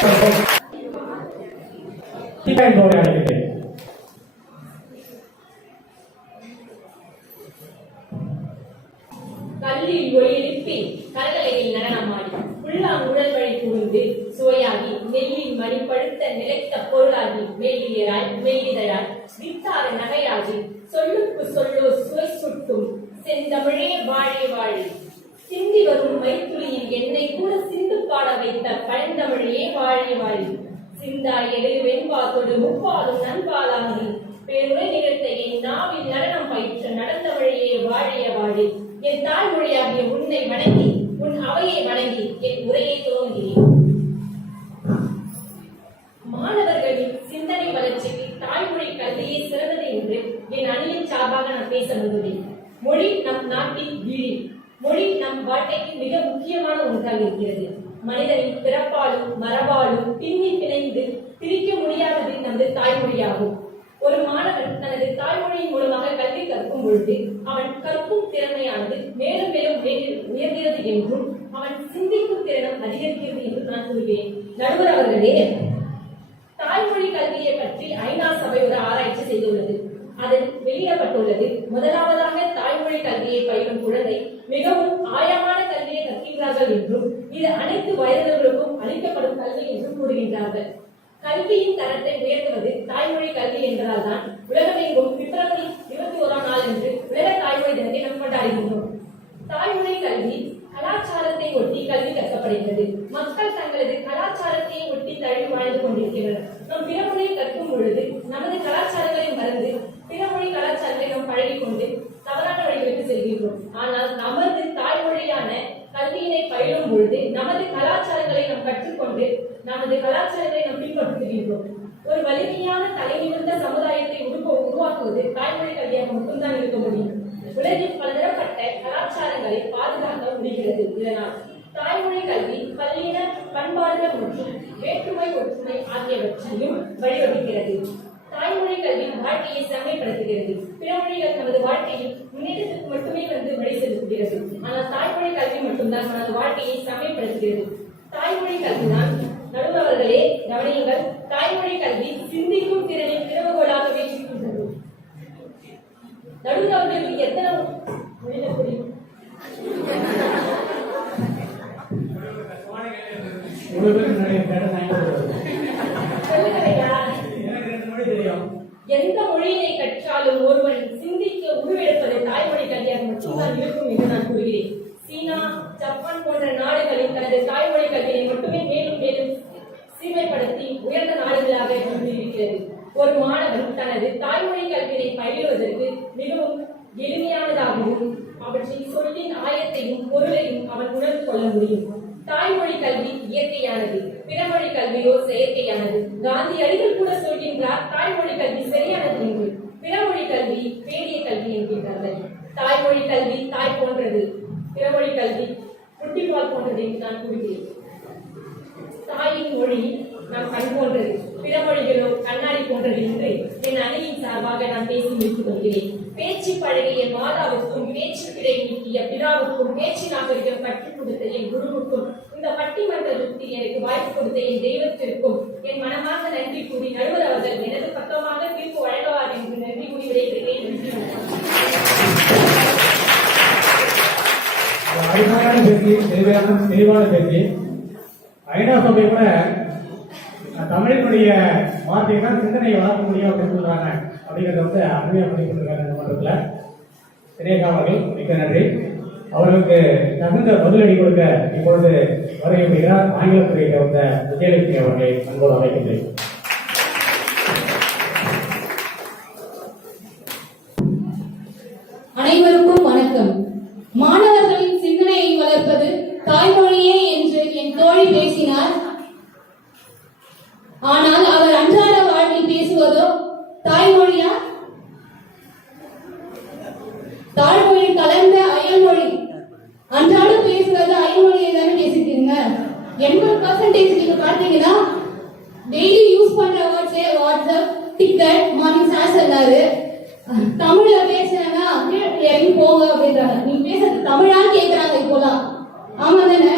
கல்லில் ஒளியெழுப்பி கரகலையில் நடனமாடி உள்ளாங்குழல் வழி புகுந்து சுவையாகி நெல்லின் மணி பழுத்த நிலைத்த பொருளாகி மெல்லியராய் மெல்லிதழாய் வித்தார நகையாகி சொல்லுக்கு சொல்லோ சுவை சுட்டும் செந்தமிழே வாழே வாழி சிந்தி வரும் மைத்துளியில் என்னை கூட சிந்து பாட வைத்த பழந்தமிழையே வாழே வாழி சிந்தாய் எடு வெண்பாத்தோடு முப்பாலும் நண்பாலாகி பேருரை நிகழ்த்த என் நாவில் நடனம் பயிற்ற நடந்தவழையே வாழிய வாழி என் தாய்மொழியாகிய உன்னை வணங்கி உன் அவையை வணங்கி என் உரையை துவங்குகிறேன். மாணவர்களின் சிந்தனை வளர்ச்சிக்கு தாய்மொழி கல்வியே சிறந்தது என்று என் அணியின் சார்பாக நான் பேச வந்துள்ளேன். மொழி நம் நாட்டின் வீழி. மொழி நம் வாழ்க்கைக்கு மிக முக்கியமான ஒன்றாக இருக்கிறது. மனிதனின் பிறப்பாலும் மரபாலும் பின்னி பிணைந்து பிரிக்க முடியாதது நமது தாய்மொழியாகும். ஒரு மாணவன் தனது தாய்மொழியின் மூலமாக கல்வி கற்கும் பொழுது அவன் கற்கும் திறமையானது மேலும் மேலும் உயர்கிறது என்றும் அவன் சிந்திக்கும் திறனும் அதிகரிக்கிறது என்று நான் கூறுகிறேன். நடுவர் அவர்களே, தாய்மொழி கல்வியை பற்றி ஐநா சபை ஒரு ஆராய்ச்சி செய்துள்ளது. அதில் வெளியிடப்பட்டுள்ளது, முதலாவதாக தாய்மொழி கல்வியை பயிலும் குழந்தை மிகவும் ஆழமான கல்வியை கற்கின்றார்கள் என்றும் இது அனைத்து வயதினர்களுக்கும் அளிக்கப்படும் கல்வி என்றும் கூறுகின்றார்கள். கல்வியின் தரத்தை உயர்த்துவது தாய்மொழி கல்வி என்பதால் தான் உலகமெங்கும் பிப்ரவரி 21ஆம் நாள் என்று உலக தாய்மொழி தினத்தை நாம் கொண்டாடுகின்றோம். தாய்மொழி கல்வி கலாச்சாரத்தை ஒட்டி கல்வி கற்கப்படுகிறது. மக்கள் தங்களது கலாச்சாரத்தை ஒட்டி தழுவி வாழ்ந்து கொண்டிருக்கின்றனர். நாம் பிற மொழியை கற்கும் பொழுது நமது கலாச்சாரங்களை மறந்து பிற மொழி கலாச்சாரத்தை நாம் பழகிக் கொண்டு தவறான வழிகளுக்கு செல்கின்றோம். ஆனால் நமது தாய்மொழியான கல்வியினை பயிலும் பொழுது நமது கலாச்சாரங்களை நாம் கற்றுக்கொண்டு நமது கலாச்சாரத்தை நாம் பின்பற்றுகின்றோம். ஒரு வலிமையான தலைநிமிர்ந்த சமுதாயத்தை உருவாக்குவது தாய்மொழி கல்வியாக மட்டும்தான் இருக்க முடியும். உலகில் பலதரப்பட்ட கலாச்சாரங்களை பாதுகாக்க முடிகிறது. இதனால் தாய்மொழி கல்வி பல்லின பண்பாடுகள் மற்றும் வேற்றுமை ஒற்றுமை ஆகியவற்றையும் வழிவகுக்கிறது. தாய்மொழி கல்வி வாழ்க்கையை செம்மைப்படுத்துகிறது. பிற மொழிகள் நமது வாழ்க்கையில் முன்னேற்றத்துக்கு மட்டுமே வழி செலுத்துகிறது. ஆனால் தாய்மொழி கல்வி மட்டும்தான் நமது வாழ்க்கையை செம்மைப்படுத்துகிறது. தாய்மொழி கல்விதான் நடுவர்களே கவனியுங்கள், தாய்மொழி கல்வி சிந்திக்கும் திறனின் திறவுகோலாக வீழ்கின்றது. நடுவர்களுக்கு எத்தனை மொழிகள் புரியும்? எந்த மொழியினை கற்றாலும் ஒருவன் சிந்திக்க உருவெடுப்பது தாய்மொழி கல்வியாக மட்டும்தான் இருக்கும் என்று நான் கூறுகிறேன். சீனா, ஜப்பான் போன்ற நாடுகளில் தனது தாய்மொழி கல்வியை மட்டுமே மேலும் மேலும் சீமைப்படுத்தி உயர்ந்த நாடுகளாக இருக்கிறது. ஒரு மாணவன் தனது தாய்மொழி கல்வியை பயிலுவதற்கு மிகவும் எளிமையானதாகவும் அவற்றின் சொல்லின் ஆயத்தையும் பொருளையும் அவன் உணர்ந்து கொள்ள முடியும். தாய்மொழி கல்வி இயற்கையானது, பிறமொழி கல்வியோ செயற்கையானது. காந்தியடிகள் கூட சொல்கின்றார், தாய்மொழி கல்வி சரியானது என்று. பிறமொழி கல்வி பேடிய கல்வி என்கின்றார்கள். தாய்மொழி கல்வி தாய் போன்றது, பிறமொழி கல்வி குட்டிப்பால் போன்றது என்று நான் கூறுகிறேன். தாயின் மொழி நம் கண் போன்றது, பிறமொழிகளோ கண்ணாடி போன்றது என்று என் அணியின் சார்பாக நான் பேசி முடித்துக் கொள்கிறேன். பேச்சு பழகிய மாதாவுக்கும் பேச்சு பிழை நீக்கிய பிதாவுக்கும் பேச்சு நாகரிகம் கற்றுக் கொடுத்த என் குருவுக்கும் இந்த பட்டிமன்றத்தில் எனக்கு வாய்ப்பு கொடுத்த என் தெய்வத்திற்கும் என் மனமாக நன்றி கூறி நடுவர் அவர்கள் எனது பக்கமாக தீர்ப்பு வழங்குவார் என்று நன்றி கூறி விடைபெறுகிறேன். தெளிவான பேசி ஐநா சபை கூட தமிழினுடைய வார்த்தைகள் சிந்தனை வளர்க்க முடியும் அப்படின்னு சொல்றாங்க. அப்படிங்கிறத அருமையாக பண்ணி கொடுத்துருக்காங்க இந்த மன்றத்தில். தினேகா அவர்கள் மிக்க நன்றி. அவர்களுக்கு தகுந்த பதிலடி கொடுக்க இப்பொழுது வருகை புரிகிறார் ஆங்கிலத்துறை சேர்ந்த விஜயலட்சுமி அவர்களை அன்போடு அழைக்கின்றேன். அனைவருக்கும் வணக்கம். மாணவர்களின் சிந்தனையை வளர்ப்பது தாய்மொழியே என்று என் தோழி பேசினார். ஆனால் அவர் அன்றாட வாழ்வில் பேசுவதோ தாய்மொழியா? தாய்மொழி கலந்த அயல்மொழி. அன்றாட பேசுறது அயல்மொழியை தானே பேசிக்கிறீங்க. 80% நீங்க பார்த்தீங்கன்னா டெய்லி யூஸ் பண்ற வேர்ட்ஸே வாட்ஸ்அப், டிக்கெட், மார்னிங் சாஸ் எல்லாரு தமிழ்ல பேசுறாங்க. இறங்கி போங்க அப்படின்றாங்க. நீங்க பேசுறது தமிழான்னு கேட்கறாங்க இப்போலாம். ஆமா தானே?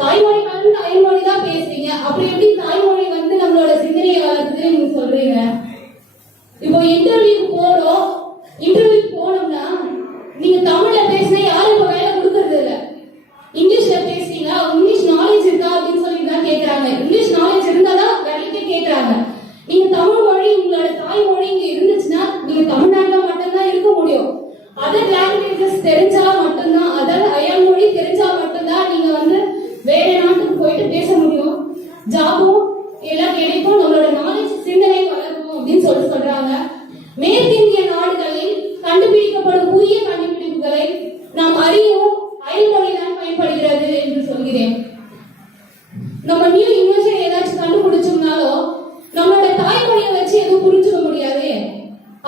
தாய்மொழி வந்து தாய்மொழி தான் பேசுறீங்க, அப்படி எப்படி தாய்மொழி வந்து நம்மளோட சிந்தனையை வளர்க்குதுன்னு நீங்க சொல்றீங்க? இப்போ இன்டர்வியூக்கு போனோம்னா நீங்க தமிழ்ல பேசினா யாரும் இப்ப வேலை கொடுக்கறது இல்ல. இங்கிலீஷ்ல பேசுறீங்க, இங்கிலீஷ் நாலேஜ் இருக்கா அப்படின்னு சொல்லிட்டு தான் கேட்கறாங்க. இங்கிலீஷ் நாலேஜ் இருந்தாதான் வேலைக்கே கேட்கறாங்க. நீங்க தமிழ் மொழி உங்களோட தாய்மொழி இங்க இருந்துச்சுன்னா நீங்க தமிழ்நாட்டுல மட்டும்தான் இருக்க முடியும். அதர் லாங்குவேஜஸ் தெரிஞ்சா மட்டும்தான், அதர் அயல் மொழி தெரிஞ்சா மட்டும்தான் நீங்க வந்து வேற நாட்டுக்கு போயிட்டு பேச முடியும். ஜாபும் எல்லாம் கிடைக்கும், நம்மளோட நாலேஜ் சிந்தனை வளரும் அப்படின்னு சொல்றாங்க. மேற்கிந்திய நாடுகளில் கண்டுபிடிக்கப்படும் புதிய கண்டுபிடிப்புகளை நாம் அறியவும் அயல்மொழி தான் பயன்படுகிறது என்று சொல்கிறேன். நம்ம நியூ இன்வென்ஷன் ஏதாச்சும் கண்டுபிடிச்சோம்னாலும் நம்மளோட தாய்மொழியை வச்சு எதுவும் புரிஞ்சுக்க முடியாது.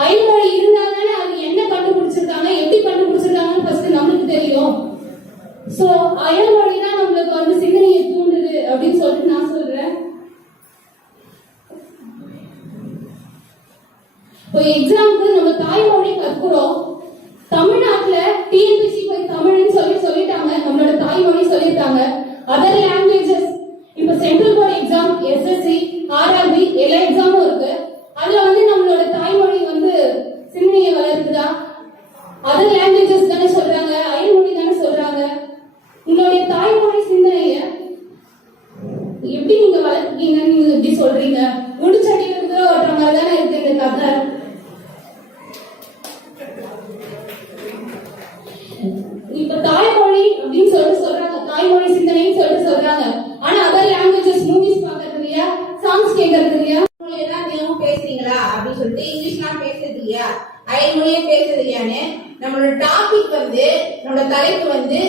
அயல்மொழி இருந்தாதானே அது என்ன கண்டுபிடிச்சிருக்காங்க, எப்படி கண்டுபிடிச்சிருக்காங்கன்னு ஃபர்ஸ்ட் நம்மளுக்கு தெரியும். சோ அயல்மொழி தான் நம்மளுக்கு வந்து சிந்தனையை தூண்டுது அப்படின்னு சொல்லிட்டு நான் சொல்றேன். இப்போ எக்ஸாம்பிள் நம்ம தாய்மொழி கற்கிறோம். தமிழ்நாட்டுல டிஎன்பிசி போய் தமிழ்னு சொல்லிட்டாங்க, நம்மளோட தாய்மொழி சொல்லிட்டாங்க. அதர் லாங்குவேஜஸ் இப்ப central board exam, SSC, RRB எல்லா எக்ஸாமும் இருக்கு. அதுல வந்து நம்மளோட தாய்மொழி வந்து சிந்தனையை வளர்க்குதா? அதர் லாங்குவேஜஸ் தானே சொல்றாங்க, அயல்மொழி தானே சொல்றாங்க. உங்களுடைய தாய்மொழி சிந்தனைய எப்படி நீங்க வளர்க்கீங்கன்னு நீங்க எப்படி சொல்றீங்க? முடிச்சட்டியில இருக்கிற ஓட்டுற மாதிரி தானே இருக்கு இந்த கதை. இப்ப தாய்மொழி அப்படின்னு சொல்றாங்க, தாய்மொழி சிந்தனைன்னு சொல்றாங்க. ஆனா அதர் லாங்குவேஜஸ் மூவிஸ் பாக்குறது இல்லையா, சாங்ஸ் கேட்கறது இல்லையா? தினமும் பேசுறீங்களா அப்படின்னு சொல்லிட்டு இங்கிலீஷ்லாம் பேசுறது இல்லையா, அயல்மொழியே பேசுறது இல்லையான்னு நம்மளோட டாபிக் வந்து, நம்மளோட தலைப்பு வந்து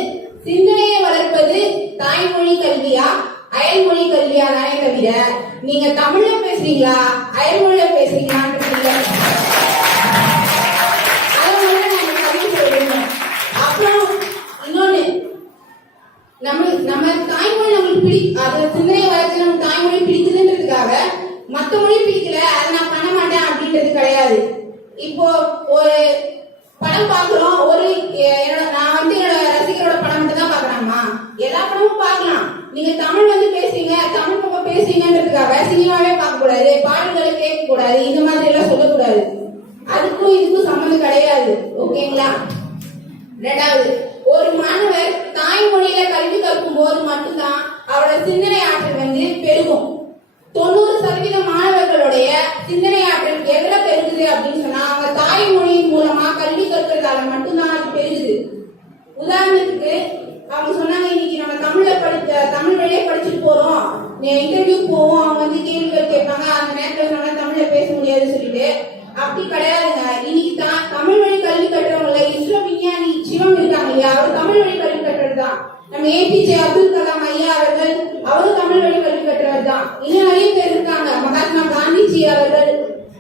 சிந்தனையை வளர்ப்பது தாய்மொழி கல்வியா அயல்மொழி கல்வியா தானே தவிர நீங்க தமிழ்ல பேசுறீங்களா அயல்மொழியில பேசுறீங்களான்னு அப்புறம் இன்னொன்னு, நம்ம தாய்மொழி நம்மளுக்கு அது சிந்தனை வளர்ச்சி நம்ம தாய்மொழி பிடிக்குதுன்றதுக்காக மத்த மொழி பிடிக்கல அதை நான் பண்ண மாட்டேன் அப்படின்றது கிடையாது. இப்போ ஒரு படம் பாக்குறோம், நான் வந்து என்னோட ரசிகரோட படம் மட்டும் தான் பாக்குறாமா, எல்லா படமும் பார்க்கலாம். நீங்க தமிழ் வந்து பேசுறீங்க, தமிழ் பக்கம் பேசுறீங்கன்றதுக்காக சினிமாவே பார்க்க கூடாது, பாடல்களை கேட்க கூடாது, இந்த மாதிரி எல்லாம் சொல்லக்கூடாது. அதுக்கும் இதுக்கும் சம்மந்தம் கிடையாது. ஓகேங்களா? ரெண்டாவது, ஒரு மாணவர் தாய்மொழியில கல்வி கற்கும் போது மட்டும்தான் அவரோட சிந்தனை ஆற்றல் வந்து பெருகும். 90% மாணவர்களுடைய சிந்தனை ஆற்றல் எவ்வளவு பெருகுது அப்படின்னு சொன்னா அவங்க தாய்மொழியின் மூலமா கல்வி கற்கிறதால மட்டும்தான் அது பெருகுது. உதாரணத்துக்கு அவங்க சொன்னாங்க, இன்னைக்கு நம்ம தமிழ் வழியே படிச்சுட்டு போறோம், இன்டர்வியூ போவோம், அவங்க வந்து கேள்விகள் கேட்பாங்க, அந்த நேரத்துல சொன்னா தமிழ்ல பேச முடியாதுன்னு சொல்லிட்டு. அப்படி கிடையாதுங்க. இன்னைக்கு தமிழ் வழி கல்வி கட்டுறவங்கள இஸ்ரோ விஞ்ஞானி சிவம் இருக்காங்க இல்லையா, அவர் தமிழ் வழி கல்வி கட்டுறதுதான். நம்ம ஏபிஜே அப்துல் கலாம் ஐயா அவரும் தமிழ் வழி கல்வி கட்டுறவர் தான். இன்னும் நிறைய பேர் இருக்காங்க, மகாத்மா காந்திஜி அவர்கள்,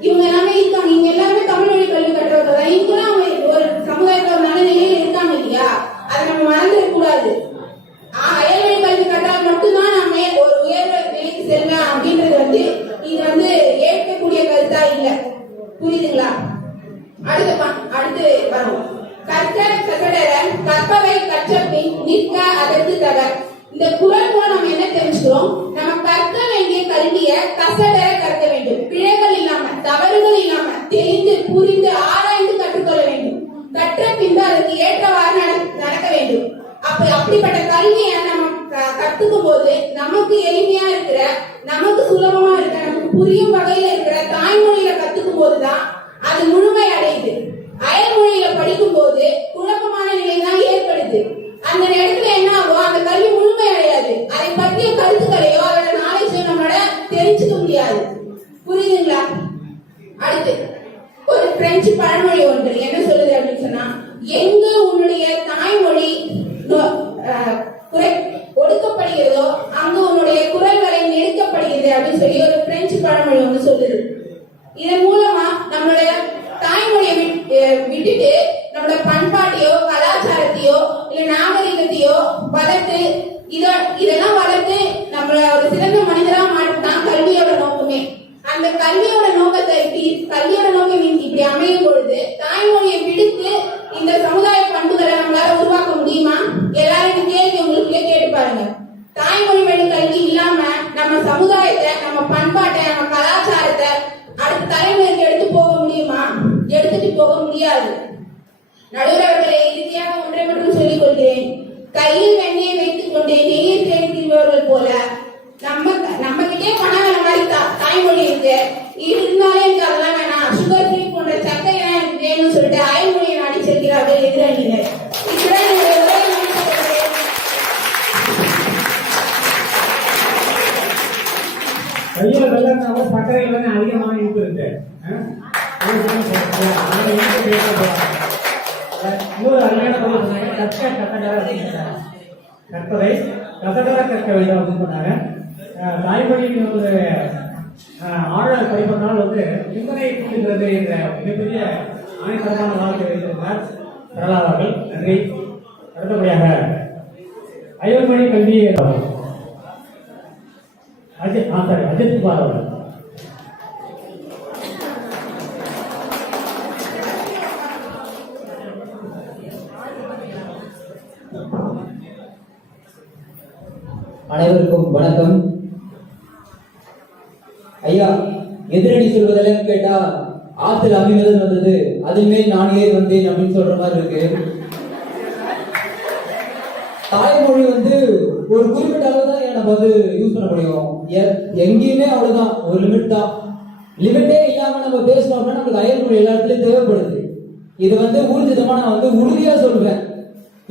இவங்க எல்லாமே இருக்காங்க. இவங்க எல்லாருமே தமிழ் வழி கல்வி கட்டுறவர் தான். இவங்கெல்லாம் ஒரு சமுதாயத்துல ஒரு நல்ல நிலையில இருக்காங்க இல்லையா, அதை நம்ம மறந்துட கூடாது. அயல்வழி கல்வி கட்டால் மட்டும்தான் நம்ம ஒரு உயர்ந்த நிலைக்கு செல்லலாம் அப்படின்றது வந்து இது வந்து ஏற்கக்கூடிய கருத்தா இல்ல. புரியுதுங்களா? அடுத்து வரும். கற்க கசடர கற்பவை கற்ற பின் நிற்க அதற்கு தக. இந்த குறள் மூலம் நம்ம என்ன தெரிஞ்சுக்கிறோம்? நம்ம கற்க வேண்டிய கல்வியை கசடர கற்க வேண்டும், பிழைகள் இல்லாம தவறுகள் இல்லாம தெரிந்து புரிந்து ஆராய்ந்து கற்றுக்கொள்ள வேண்டும். கற்ற பின்பு அதற்கு ஏற்றவாறு நடக்க வேண்டும். அப்படிப்பட்ட கல்வியை நம்ம கத்துக்கும் போது நமக்கு எளிமையா இருக்கிற, நமக்கு சுலபமா இருக்கிற, நமக்கு புரியும் வகையில இருக்கிற தாய்மொழியில கத்துக்கும் போதுதான் அது முழுமை அடையுது. அயல்மொழியில படிக்கும் போது குழப்பமான நிலை தான் ஏற்படுது. அந்த நேரத்துல என்ன ஆகும்? அந்த கல்வி முழுமை அடையாது. அதை பற்றிய கருத்துக்களையோ அதோட நாலேஜோ நம்மளோட தெரிஞ்சுக்க முடியாது. புரியுதுங்களா? அடுத்து ஒரு பிரெஞ்சு பழமொழி ஒன்று என்ன சொல்லுது அப்படின்னு சொன்னா, எங்க உன்னுடைய தாய்மொழி ஒடுக்கப்படுகிறதோ அங்க உன்னுடைய குரல் வரை நெருக்கப்படுகிறது அப்படின்னு சொல்லி ஒரு பிரெஞ்சு பழமொழி ஒன்று சொல்லுது. இதன் மூலமா நம்மளுடைய தாய்மொழியை விட்டுட்டு நம்மளோட பண்பாட்டையோ கலாச்சாரத்தையோ இல்ல நாகரிகத்தையோ வளர்த்து இதெல்லாம் வளர்த்து நம்மள ஒரு சிறந்த மனிதரா மாற்றத்தான் கல்வியோட நோக்கமே. அந்த கல்வியோட நோக்கத்தை இப்படி அமையும் பொழுது தாய்மொழியை விடுத்து இந்த சமுதாய பண்புகளை நம்மளால உருவாக்க முடியுமா? எல்லாரும் கேள்வி உங்களுக்குள்ளே கேட்டு பாருங்க. நடுவர் அவர்களே, இறுதியாக ஒன்றை மட்டும் சொல்லிக் கொள்கிறேன். கையில் வெண்ணெயை வைத்துக் கொண்டே நெய்யை தேடி திரிபவர்கள் போல நம்ம கிட்டே பணம் வேற மாதிரி தாய்மொழி இருக்கு. இருந்தாலும் எனக்கு அதெல்லாம் வேணாம், சுகர் ஃப்ரீ போன்ற சர்க்கரை எனக்கு வேணும்னு சொல்லிட்டு அயல்மொழியை நாடி செல்கிறார்கள் எதிரணியினர். இதுதான் என்னுடைய உரையை முடித்துக் கொள்கிறேன். கையில வெள்ளம்னா சர்க்கரையில் தானே அதிகமான இனிப்பு இருக்கு. இன்னொரு அருமையான பதில் சொன்னாங்க, கற்பதை கசடர கற்க வேண்டும் அப்படின்னு சொன்னாங்க. தாய்மொழியின் ஒரு ஆழ படிப்பதனால் சிந்தனை தூண்டுகிறது என்ற மிகப்பெரிய ஆணைத்தரமான வாழ்க்கை வைத்திருந்தார் சரளா அவர்கள். நன்றி. அடுத்தபடியாக அயல்மொழி கல்வி அஜித் குமார் அவர்கள். அனைவருக்கும் வணக்கம். ஐயா, எதிரணி சொல்வதெல்லாம் கேட்டா ஆத்துல அமிர்தம் வந்தது அதில் மேல் நான் ஏறி வந்தேன் அப்படின்னு சொல்ற மாதிரி இருக்கு. தாய்மொழி ஒரு குறிப்பிட்ட அளவு தான் நம்ம யூஸ் பண்ண முடியும். எங்கேயுமே அவ்வளவுதான், ஒரு லிமிட் தான். லிமிட்டே இல்லாம நம்ம பேசணும் அப்படின்னா நமக்கு அயல்மொழி எல்லா இடத்துலயும் தேவைப்படுது. இது ஊர்ஜிதமா நான் உறுதியா சொல்றேன்.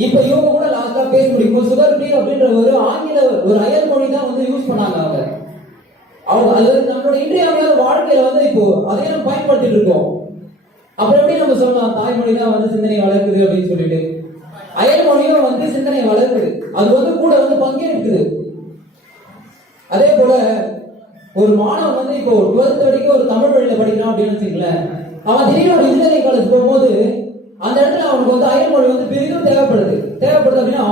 இப்ப இவங்க கூட லாஸ்டா பேச முடியும். சுகர் ஃப்ரீ அப்படின்ற ஒரு ஆங்கில ஒரு அயல்மொழி தான் யூஸ் பண்ணாங்க அவங்க. அது நம்மளோட இன்றைய வாழ்க்கையில இப்போ அதையே நம்ம பயன்படுத்திட்டு இருக்கோம். அப்புறம் எப்படி நம்ம சொல்லலாம் தாய்மொழி தான் சிந்தனை வளர்க்குது அப்படின்னு சொல்லிட்டு? அயல்மொழியும் சிந்தனை வளர்க்குது. அது கூட பங்கேற்குது. அதே போல ஒரு மாணவன் இப்போ 12th வரைக்கும் ஒரு தமிழ் வழியில படிக்கிறான் அப்படின்னு வச்சுக்கலேன். அவன் திடீர்னு ஒரு இன்ஜினியரிங் காலேஜ் போகும்போது அந்த இடத்துல அவனுக்கு அயல்மொழி பெரிதும் தேவைப்படுது அப்படின்னா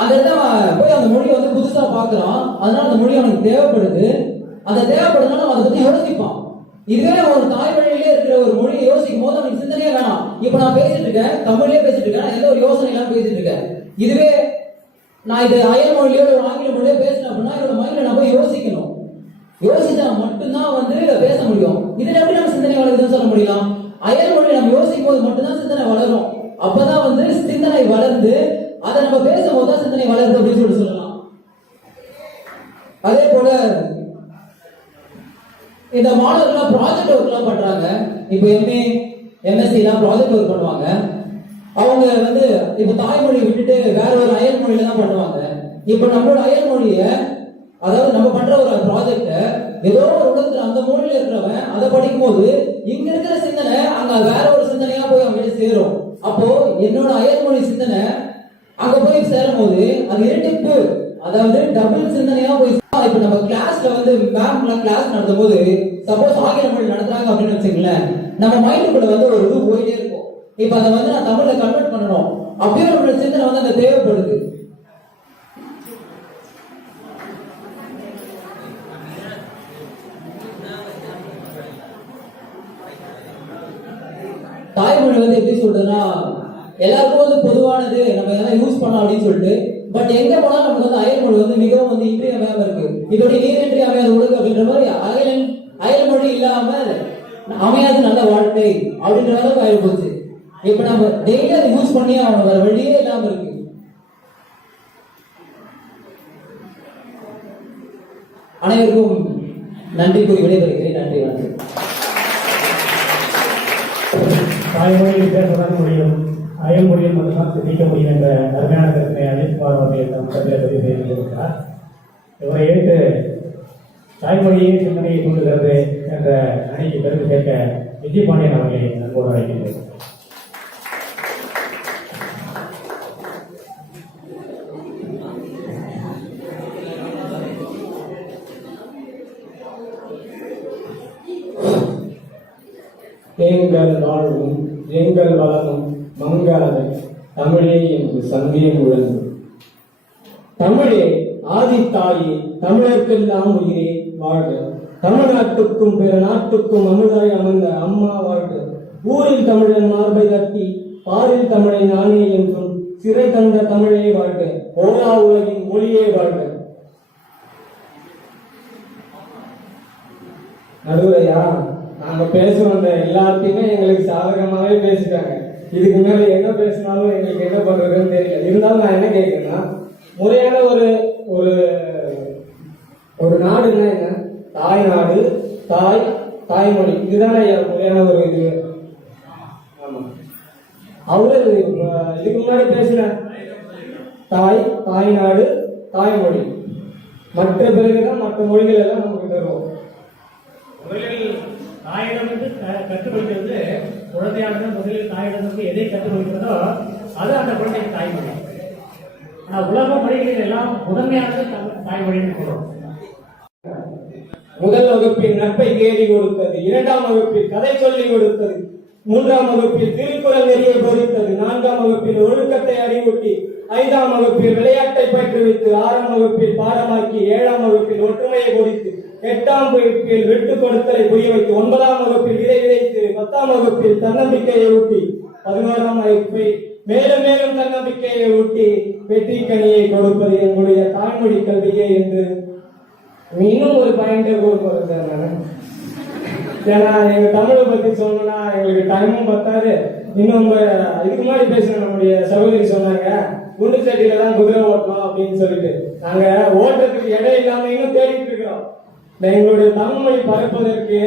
அந்த இடத்துல போய் அந்த மொழியை புதுசா பாக்குறான். அதனால அந்த மொழி அவனுக்கு தேவைப்படுது. அந்த தேவைப்படுறதுனால அவன் அதை பத்தி யோசிப்பான். இதுவே ஒரு தாய்மொழியிலே இருக்கிற ஒரு மொழியை யோசிக்கும் போது அவனுக்கு சிந்தனையே வேணாம். இப்ப நான் பேசிட்டு இருக்கேன், தமிழ்லயே பேசிட்டு இருக்கேன், எந்த ஒரு யோசனை இல்லாம பேசிட்டு இருக்கேன். இதுவே நான் இது அயல்மொழியோ ஒரு ஆங்கில மொழியோ பேசினேன் அப்படின்னா என்னோட மைண்ட்ல நான் போய் யோசிக்கணும். யோசிச்சா மட்டும்தான் பேச முடியும். இதுல எப்படி நம்ம சிந்தனை வளருதுன்னு சொல்ல முடியலாம்? அயல்மொழி நம்ம யோசிக்கும் போது மட்டும்தான் சிந்தனை வளரும். அப்பதான் சிந்தனை வளர்ந்து அதை நம்ம பேசும்போது தான் சிந்தனை வளருது அப்படின்னு சொல்லலாம். அதே போல இந்த மாணவர்கள் ப்ராஜெக்ட் ஒர்க் எல்லாம் பண்றாங்க. இப்போ எம்ஏ எம்எஸ்சி எல்லாம் ப்ராஜெக்ட் ஒர்க் பண்ணுவாங்க. அவங்க இப்ப தாய்மொழி விட்டுட்டு வேற ஒரு அயல்மொழியில தான் பண்ணுவாங்க. இப்ப நம்மளோட அயல்மொழிய, அதாவது நம்ம பண்ற ஒரு ப்ராஜெக்ட ஏதோ ஒரு உலகத்துல அந்த மொழியில இருக்கிறவன் அதை படிக்கும் போது இங்க இருக்கிற சிந்தனை அங்க வேற ஒரு சிந்தனையா போய் அவங்க சேரும். அப்போ என்னோட அயல்மொழி சிந்தனை அங்க போய் சேரும் போது அது இரட்டிப்பு, அதாவது டபுள் சிந்தனையா போய். இப்ப நம்ம கிளாஸ்ல மேம் கிளாஸ் நடத்தும் போது சப்போஸ் ஆங்கில மொழி நடத்துறாங்க அப்படின்னு வச்சுங்களேன், நம்ம மைண்டுக்குள்ள ஒரு இது போயிட்டே இருக்கும். இப்ப அதை நான் தமிழ்ல கன்வெர்ட் பண்ணணும் அப்படியே நம்மளோட சிந்தனை அங்க தேவைப்படுது. தாய்மொழி எப்படி சொல்றதுன்னா எல்லாருக்கும் பொதுவானது, நம்ம எல்லாம் யூஸ் பண்ணலாம் அப்படின்னு சொல்லிட்டு. பட் எங்க போனா நமக்கு அயல்மொழி மிகவும் இன்றியமையாம இருக்கு. இதோட நீரின்றி அமையாத உலகு அப்படின்ற மாதிரி அயல்மொழி இல்லாம அமையாது நல்ல வாழ்க்கை அப்படின்ற அளவுக்கு ஆயிடு போச்சு. இப்ப நம்ம டெய்லி அதை யூஸ் பண்ணி அவனுக்கு வேற வழியே இல்லாம இருக்கு. அனைவருக்கும் நன்றி கூறி விடைபெறுகிறேன். நன்றி, வணக்கம். தாய்மொழி பேசதான் முடியும், அயல்மொழியில் மட்டும்தான் சிந்திக்க முடியும் என்ற அருமையான கருத்தை அஜித் குமார் அவர்கள் தமிழகத்தில் பதிவு செய்திருக்கிறார். இவரை ஏற்று தாய்மொழியை சிந்தனையை தூண்டுகிறது என்ற அணிக்கு கருத்து கேட்க விஜய் பாண்டியன் அவர்களை அன்போடு அழைக்கின்றேன். எங்கள் வாழ்வும் எங்கள் வளமும் மங்காது தமிழே என்று சங்கே முழங்கும். தமிழே ஆதித்தாயே, தமிழர்க்கெல்லாம் உயிரே வாழ்க. தமிழ்நாட்டுக்கும் பிற நாட்டுக்கும் அமுதாய் அமர்ந்த அம்மா வாழ்க. ஊரில் தமிழன் மார்பை தட்டி பாரில் தமிழை நானே என்றும் சிறை தந்த தமிழே வாழ்க. ஓரா உலகின் மொழியே வாழ்க. நடுவரையா, நாங்க பேச வந்த எல்லாத்தையுமே எங்களுக்கு சாதகமாவே பேசிட்டாங்க. இதுக்கு மேல என்ன பேசினாலும் எங்களுக்கு என்ன பண்றதுன்னு தெரியல. இருந்தாலும் நான் என்ன கேட்கிறேன்னா, முறையான ஒரு ஒரு ஒரு நாடுன்னா என்ன? தாய் நாடு, தாய்மொழி, இதுதானே முறையான ஒரு இது. ஆமா, அவரு இதுக்கு முன்னாடி பேசின தாய் நாடு, தாய்மொழி, மற்ற பிறகுதான் மற்ற மொழிகள் எல்லாம் நமக்கு தரும். முதலில் தாயிடமிருந்து கற்றுக்கொள்கிறது குழந்தையானது முதலில் தாயிடமிருந்து எதை கற்றுக்கொள்கிறதோ அது அந்த குழந்தைக்கு தாய்மொழி. ஆனால் உலக மொழிகளில் எல்லாம் முதன்மையானது தாய்மொழின்னு சொல்றோம். முதல் வகுப்பில் நட்பை தேடி கொடுத்தது, இரண்டாம் வகுப்பில் கதை சொல்லி கொடுத்தது, மூன்றாம் வகுப்பில் திருக்குறள் நெறியை போதித்தது, நான்காம் வகுப்பில் ஒழுக்கத்தை அறிவூட்டி, ஐந்தாம் வகுப்பில் விளையாட்டை பயிற்றுவித்து, ஆறாம் வகுப்பில் பாடமாக்கி, ஏழாம் வகுப்பில் ஒற்றுமையை போதித்து, எட்டாம் வகுப்பில் விட்டு கொடுத்தலை புரிய வைத்து, ஒன்பதாம் வகுப்பில் விதை விதைத்து, 10ஆம் வகுப்பில் தன்னம்பிக்கையை ஊட்டி, 11ஆம் வகுப்பில் மேலும் மேலும் தன்னம்பிக்கையை ஊட்டி வெற்றி கனியை கொடுப்பது எங்களுடைய தாய்மொழி கல்வியே என்று இன்னும் ஒரு பாயிண்டே கொடுப்பது. ஏன்னா எங்க தமிழை பத்தி சொன்னா எங்களுக்கு டைமும் பத்தாது. இன்னும் இதுக்கு முன்னாடி பேசுன நம்முடைய சகோதரி சொன்னாங்க, குண்டு சட்டியில தான் குதிரை ஓட்டணும் அப்படின்னு சொல்லிட்டு. நாங்க ஓட்டத்துக்கு இடம் இல்லாம இன்னும் தேடிட்டு இருக்கிறோம். எங்களுடைய தமிழ் மொழி பரப்பதற்கு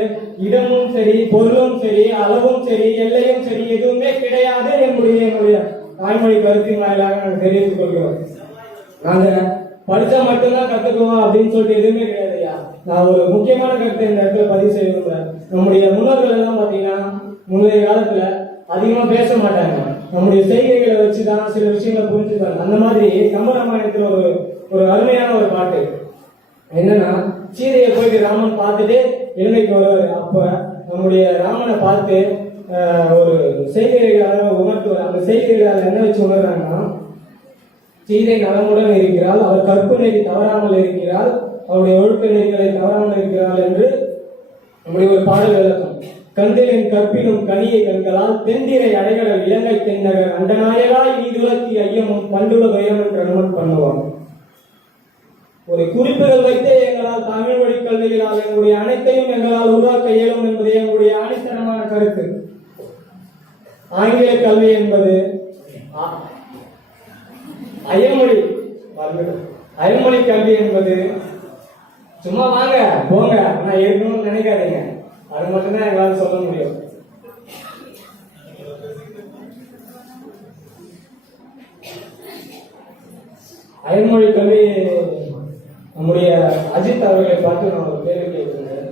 இடமும் சரி, பொருளும் சரி, அளவும் சரி, எல்லையும் சரி, எதுவுமே கிடையாது. எங்களுடைய தாய்மொழி கருத்தின் வாயிலாக நாங்கள் தெரிவித்துக் கொள்கிறோம். நாங்க படிச்சா மட்டும்தான் கத்துக்குவோம் அப்படின்னு சொல்லிட்டு எதுவுமே கிடையாதுயா. நான் ஒரு முக்கியமான கருத்தை இந்த இடத்துல பதிவு செய்ய விரும்புறேன். நம்முடைய முன்னோர்கள் எல்லாம் பாத்தீங்கன்னா முந்தைய காலத்துல அதிகமா பேச மாட்டாங்க, நம்முடைய செய்கைகளை வச்சுதான் சில விஷயங்களை புரிஞ்சுப்பாங்க. அந்த மாதிரி கம்ப ராமாயணத்துல ஒரு அருமையான ஒரு பாட்டு என்னன்னா, சீதையை போயிட்டு ராமன் பார்த்துட்டு இலங்கைக்கு வருவாரு. அப்ப நம்முடைய ராமனை பார்த்து ஒரு செய்திகளை உணர்த்துவார். அந்த செய்திகளை என்ன வச்சு உணர்றாங்கன்னா, சீதை நலமுடன் இருக்கிறாள், அவர் கற்பு நெறி தவறாமல் இருக்கிறாள், அவருடைய ஒழுக்க நெறிகளை தவறாமல் இருக்கிறாள் என்று நம்முடைய ஒரு பாடல் விளக்கம். கந்திலின் கற்பினும் கனியை கண்களால் தென்திரை அடைகளல் இலங்கை தென்னகர் அண்டநாயகாய் நீதுலத்தி ஐயமும் பண்டுல பயம் என்று அனுமன் பண்ணுவார். ஒரு குறிப்புகள் வைத்தே எங்களால் தமிழ் மொழி கல்விகளால் எங்களுடைய அனைத்தையும் எங்களால் உருவாக்க இயலும் என்பது எங்களுடைய ஆணித்தனமான கருத்து. ஆங்கில கல்வி என்பது அயல்மொழி கல்வி என்பது சும்மா வாங்க போங்க ஆனா இருக்கணும்னு நினைக்காதீங்க. அது மட்டும்தான் எங்களால் சொல்ல முடியும். அயல்மொழி கல்வி நம்முடைய அஜித் அவர்களை பார்த்து நான் ஒரு கேள்வி கேட்கிறேன்.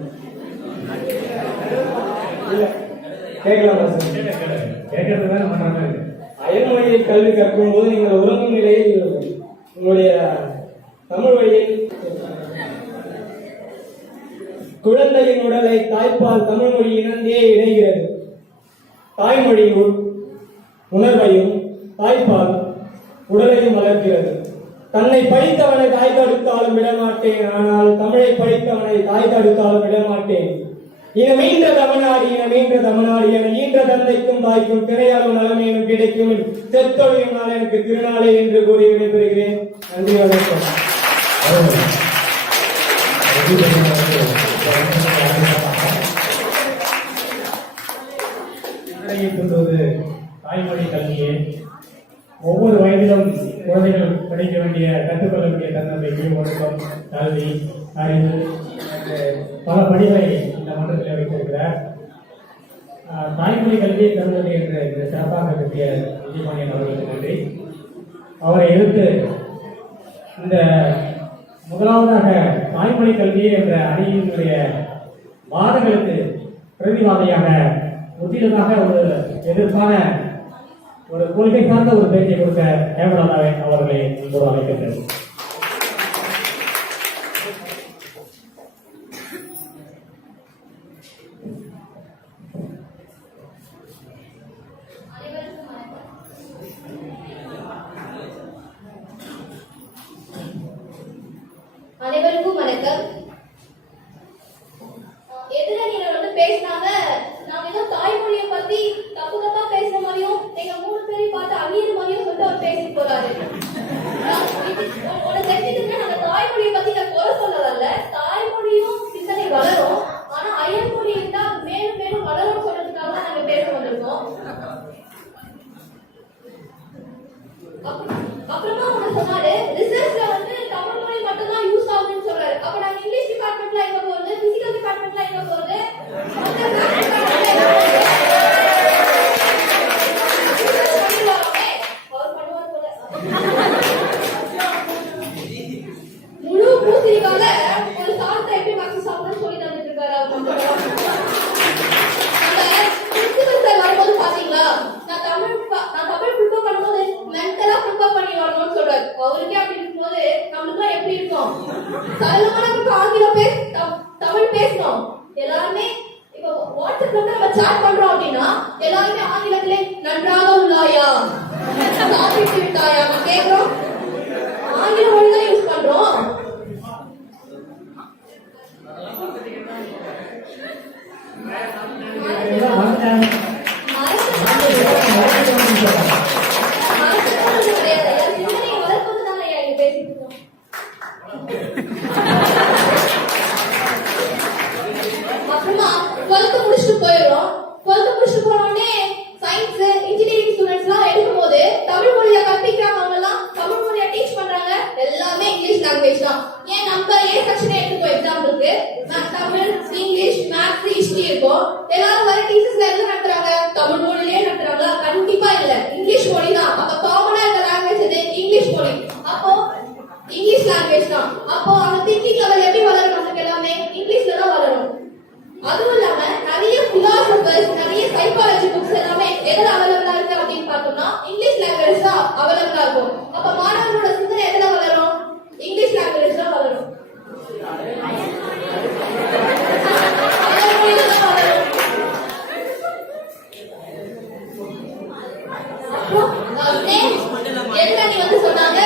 கேட்கலாமா சார்? அயல்மொழியை கல்வி கற்கும் போது நீங்கள் உறங்கும் நிலையில் உங்களுடைய தமிழ் வழியில் குழந்தையின் உடலை தாய்ப்பால் தமிழ் மொழி இணைந்தே இணைகிறது. தாய்மொழி உணர்வையும் தாய்ப்பால் உடலையும் வளர்க்கிறது. தன்னை படித்தவனை தாய் தடுத்தாலும் விடமாட்டேன், ஆனால் தமிழை படித்தவனை தாய் தடுத்தாலும் விடமாட்டேன். இனமீன்ற தமிழ்நாடு என ஈன்ற தந்தைக்கும் தாய்க்கும் திரையாலும் நலமேனும் கிடைக்கும் செத்தொழியும் நாள் எனக்கு திருநாளே என்று கூறி விடைபெறுகிறேன். நன்றி, வணக்கம். தாய்மொழி கல்வியே ஒவ்வொரு வயதிலும் குழந்தைகள் படிக்க வேண்டிய கற்றுக்கொள்ள வேண்டிய தன்னம்பிக்கை, ஒழுக்கம், கல்வி, அறிவு பல படிகளை இந்த மன்றத்தில் வைத்திருக்கிறார். தாய்மொழி கல்வியை தருவது என்று இந்த சிறப்பாக கட்டிய விஜயபாண்டியன் அவர்களுக்கு நன்றி. அவரை எதிர்த்து இந்த முதலாவதாக தாய்மொழி கல்வி என்ற அணியினுடைய வாதங்களுக்கு பிரதிவாதியாக முற்றிலுமாக ஒரு எதிர்ப்பான ஒரு கொள்கை சார்ந்த ஒரு பேச்சை கொடுத்த ஹேமலதாவை அவர்களை ஒரு அழைக்கின்றனர். அனைவருக்கும் வணக்கம். எதிரணியினர் பேசினாங்க, நாங்க ஏதோ தாய்மொழியை பத்தி தப்பு தப்பா பேசுற மாதிரியும் எங்க 3 பேரையும் பார்த்து அழியிற மாதிரியும் சொல்லிட்டு அவர் பேசிட்டு போறாரு. உனக்கு தெரிஞ்சுக்கிட்டு நாங்க தாய்மொழியை பத்தி நான் குறை சொல்லல. தாய்மொழியும் சிந்தனை வளரும், ஆனா அயல்மொழி இருந்தா மேலும் மேலும் வளரும் சொல்றதுக்காக நாங்க பேச வந்திருக்கோம். தமிழ் பேசணும். எல்லாருமே இப்போ வாட்ஸ்அப்ல வந்து நம்ம சாட் பண்றோம் அப்படின்னா எல்லாருமே ஆங்கிலத்திலே நன்றாக உள்ளாயா, சாப்பிட்டு விட்டாயா கேக்குறோம். ஆங்கில மொழி தான் யூஸ் பண்றோம். எல்லாம் மறந்துட்டாங்க. அப்புறமா 12th முடிச்சுட்டு போயிடும். 12th முடிச்சுட்டு போன உடனே சயின்ஸ் இன்ஜினியரிங் ஸ்டூடெண்ட்ஸ் எல்லாம் எடுக்கும் போது தமிழ் மொழியை கற்பிக்கிறாங்க. அவங்க எல்லாம் தமிழ் மொழியை டீச் பண்றாங்க. எல்லாமே இங்கிலீஷ் லாங்குவேஜ் தான். ஏன் நம்ம ஏ செக்ஷன் எடுத்துக்கோ எக்ஸாம்பிளுக்கு தமிழ், இங்கிலீஷ், மேத்ஸ், ஹிஸ்டரி இருக்கும். எல்லாரும் வர டீச்சர்ஸ் எல்லாம் நடத்துறாங்க தமிழ் மொழியிலேயே நடத்துறாங்களா? கண்டிப்பா இல்ல, இங்கிலீஷ் மொழி தான். அப்ப காமனா இந்த லாங்குவேஜ் எது? இங்கிலீஷ் மொழி. அப்போ இங்கிலீஷ் லாங்குவேஜ் தான். அப்போ அந்த திங்கிங் லெவல் எப்படி வளரும்? நமக்கு எல்லாமே இங்கிலீஷ்ல தான் வளரும். அதுவும் இல்லாம நிறைய பிலாசபர்ஸ், நிறைய சைக்காலஜி புக்ஸ் எல்லாமே எதுல அவைலபிளா இருக்கு அப்படின்னு பார்த்தோம்னா இங்கிலீஷ் லாங்குவேஜ் தான் அவைலபிளா இருக்கும். அப்ப மாணவர்களோட சிந்தனை எதுல வளரும்? இங்கிலீஷ் லாங்குவேஜ் தான் வளரும். அயல் மொழியில தான் வளரும். அப்புறம் எதிரணி வந்து சொன்னாங்க,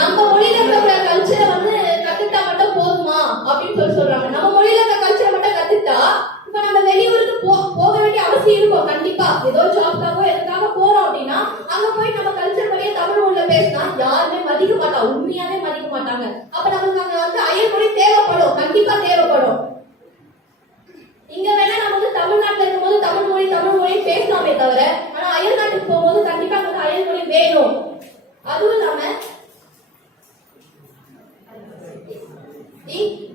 நம்ம மொழியில இருக்கிற கல்ச்சரை வந்து கத்துட்டா மட்டும் போதுமா அப்படின்னு சொல்றாங்க. நம்ம மொழியில இருக்க கல்ச்சரை மட்டும் கத்துட்டா இப்ப நம்ம வெளியூருக்கு போக வேண்டிய அவசியம் இருக்கும். கண்டிப்பா ஏதோ ஜாப்காகவோ எதுக்காக போறோம் அப்படின்னா அங்க போய் நம்ம கல்ச்சர் படியே தமிழ் மொழியில பேசினா யாருமே மதிக்க மாட்டாங்க, உண்மையாவே மதிக்க மாட்டாங்க. அப்ப நமக்கு அங்க வந்து அயல் மொழி தேவைப்படும், கண்டிப்பா தேவைப்படும். இங்க வேணா நம்ம வந்து தமிழ்நாட்டுல இருக்கும்போது தமிழ் மொழி பேசலாமே தவிர, ஆனா அயல் நாட்டுக்கு போகும்போது கண்டிப்பா வந்து அயல் மொழி வேணும். அதுவும் இல்லாம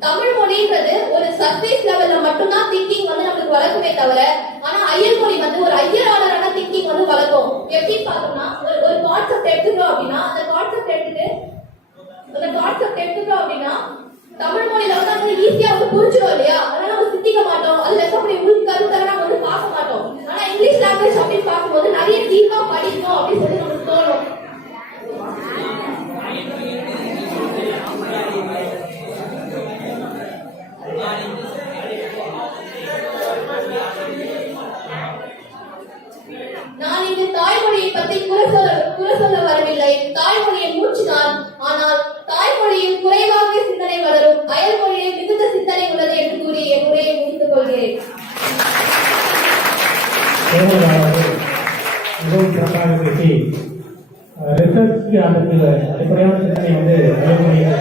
தமிழ் மொழின்றது ஒரு சர்ஃபேஸ் லெவல்ல மட்டும்தான் திங்கிங் வந்து நமக்கு வளர்க்குமே தவிர, ஆனா அயல் மொழி வந்து ஒரு ஐயராளரான திங்கிங் வந்து வளர்க்கும். எப்படி பார்த்தோம்னா ஒரு கான்செப்ட் எடுத்துக்கிறோம் அப்படின்னா அந்த கான்செப்ட் எடுத்துக்கிறோம் அப்படின்னா தமிழ் மொழியில வந்து அது ஈஸியா வந்து புரிஞ்சிடும் இல்லையா? அதனால நம்ம சிந்திக்க மாட்டோம், அதுல இருக்கக்கூடிய உள் கருத்தை நம்ம வந்து பார்க்க மாட்டோம். ஆனா இங்கிலீஷ் லாங்குவேஜ் அப்படின்னு பார்க்கும்போது நிறைய டீப்பா படிக்கணும் அப்படின்னு சொல்லி நமக்கு தோணும். நான் இங்கு தாய்மொழியை பற்றி குறை சொல்ல வரவில்லை. தாய்மொழியை மூச்சுதான். ஆனால் தாய்மொழியில் குறைவாக சிந்தனை வளரும், அயல் மொழியில் மிகுந்த சிந்தனை உள்ளது என்று கூறி என் உரையை முடித்துக் கொள்கிறேன். மிகவும் சிறப்பாக பேசி ரிசர்ச் அடிப்படையான சிந்தனை வந்து அயல் மொழியை